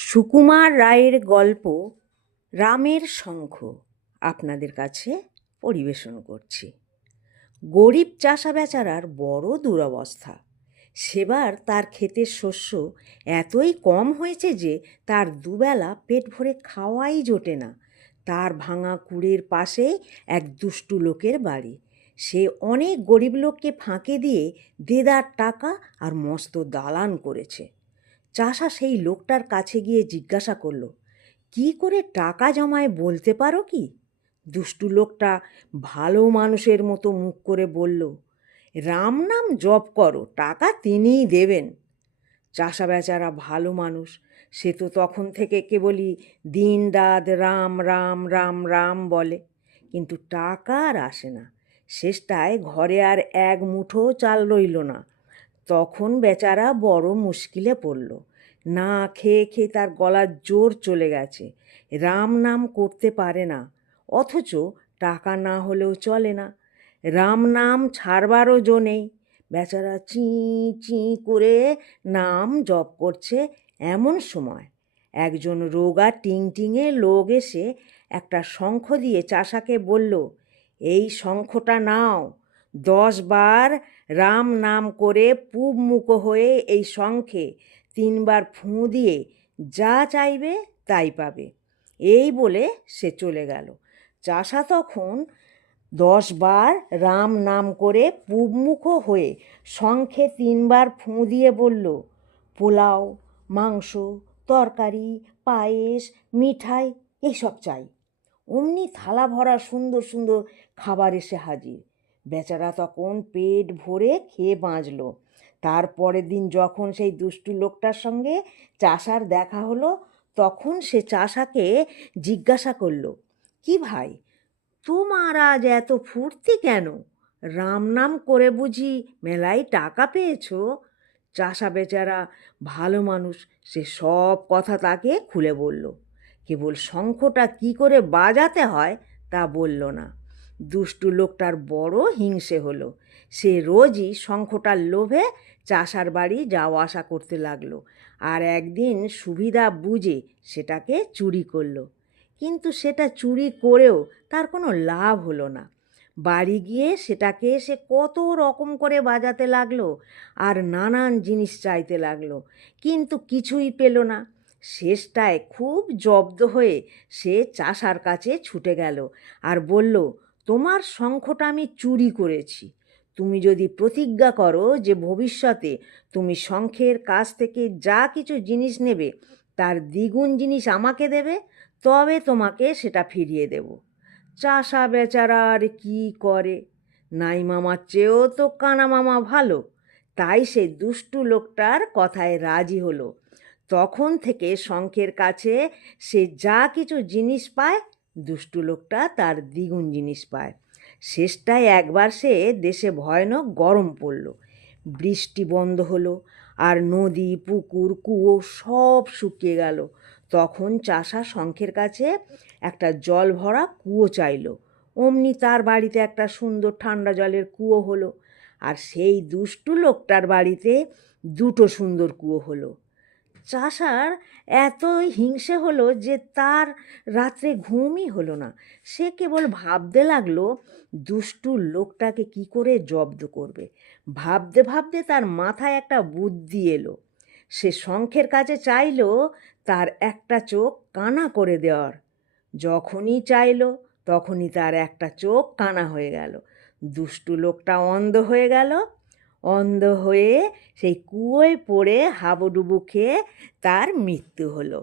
সুকুমার রায়ের গল্প রামের শঙ্খ আপনাদের কাছে পরিবেশন করছি। গরিব চাষা বেচারার বড় দুরবস্থা। সেবার তার ক্ষেতের শস্য এতই কম হয়েছে যে তার দুবেলা পেট ভরে খাওয়াই জোটে না। তার ভাঙা কুড়ের পাশে এক দুষ্টু লোকের বাড়ি। সে অনেক গরিব লোককে ফাঁকে দিয়ে দেদার টাকা আর মস্ত দালান করেছে। চাষা সেই লোকটার কাছে গিয়ে জিজ্ঞাসা করল, কি করে টাকা জমায় বলতে পারো কি? দুষ্টু লোকটা ভালো মানুষের মতো মুখ করে বলল, রাম নাম জপ করো, টাকা তিনিই দেবেন। চাষা বেচারা ভালো মানুষ, সে তো তখন থেকে কেবলই দিন রাত রাম রাম রাম রাম বলে, কিন্তু টাকা আর আসে না। শেষটায় ঘরে আর এক মুঠো চাল রইল না। তখন বেচারা বড় মুশকিলে পড়ল। না খেয়ে খেয়ে তার গলার জোর চলে গেছে। রাম নাম করতে পারে না, অথচ টাকা না হলেও চলে না। রাম নাম ছাড়বারও জো নেই। বেচারা চি করে নাম জপ করছে। এমন সময় একজন রোগা টিংটিঙে লোক এসে একটা শঙ্খ দিয়ে চাষাকে বলল, এই শঙ্খটা নাও, 10 বার রাম নাম করে পূব মুখ হয়ে এই শঙ্খে 3 বার ফুঁ দিয়ে যা চাইবে তাই পাবে। এই বলে সে চলে গেল। চাষা তখন 10 বার রাম নাম করে পূবমুখ হয়ে শঙ্খে 3 বার ফুঁ দিয়ে বলল, পোলাও, মাংস, তরকারি, পায়েস, মিঠাই এইসব চাই। অমনি থালা ভরা সুন্দর সুন্দর খাবার এসে হাজির। বেচারা তখন পেট ভরে খেয়ে বাঁচল। তারপরের দিন যখন সেই দুষ্টু লোকটার সঙ্গে চাষার দেখা হলো, তখন সে চাষাকে জিজ্ঞাসা করল, কি ভাই, তোমার আজ এত ফুর্তি কেন? রাম নাম করে বুঝি মেলায় টাকা পেয়েছো? চাষা বেচারা ভালো মানুষ, সে সব কথা তাকে খুলে বলল। কেবল শঙ্খটা কি করে বাজাতে হয় তা বলল না। দুষ্টু লোকটার বড় হিংসে হলো। সে রোজই শঙ্খটার লোভে চাষার বাড়ি যাওয়া আসা করতে লাগলো, আর একদিন সুবিধা বুঝে সেটাকে চুরি করলো। কিন্তু সেটা চুরি করেও তার কোনো লাভ হলো না। বাড়ি গিয়ে সেটাকে সে কত রকম করে বাজাতে লাগলো আর নানান জিনিস চাইতে লাগলো, কিন্তু কিছুই পেল না। শেষটায় খুব জব্দ হয়ে সে চাষার কাছে ছুটে গেল আর বলল, তোমার শঙ্খটা আমি চুরি করেছি। তুমি যদি প্রতিজ্ঞা করো যে ভবিষ্যতে তুমি শঙ্খের কাছ থেকে যা কিছু জিনিস নেবে তার দ্বিগুণ জিনিস আমাকে দেবে, তবে তোমাকে সেটা ফিরিয়ে দেব। চাষা বেচারা আর কি করে, নাই মামার চেয়েও তো কানা মামা ভালো। তাই সে দুষ্টু লোকটার কথায় রাজি হলো। তখন থেকে শঙ্খের কাছে সে যা কিছু জিনিস পায়, দুষ্টু লোকটা তার দ্বিগুণ জিনিস পায়। শেষটায় একবার সে দেশে ভয়ানক গরম পড়ল। বৃষ্টি বন্ধ হলো আর নদী, পুকুর, কুয়ো সব শুকিয়ে গেল। তখন চাষা শঙ্খের কাছে একটা জল ভরা কুয়ো চাইল। অমনি তার বাড়িতে একটা সুন্দর ঠান্ডা জলের কুয়ো হলো, আর সেই দুষ্টু লোকটার বাড়িতে 2টো সুন্দর কুয়ো হলো। চাষার এতই হিংসে হলো যে তার রাত্রে ঘুমই হলো না। সে কেবল ভাবতে লাগলো দুষ্টু লোকটাকে কি করে জব্দ করবে। ভাবতে ভাবতে তার মাথায় একটা বুদ্ধি এলো। সে শঙ্খের কাছে চাইলো তার একটা চোখ কানা করে দেওয়ার। যখনই চাইলো তখনই তার একটা চোখ কানা হয়ে গেল। দুষ্টু লোকটা অন্ধ হয়ে গেল। অন্ধ হয়ে সেই কুয়োয় পড়ে হাবুডুবু খেয়ে তার মৃত্যু হলো।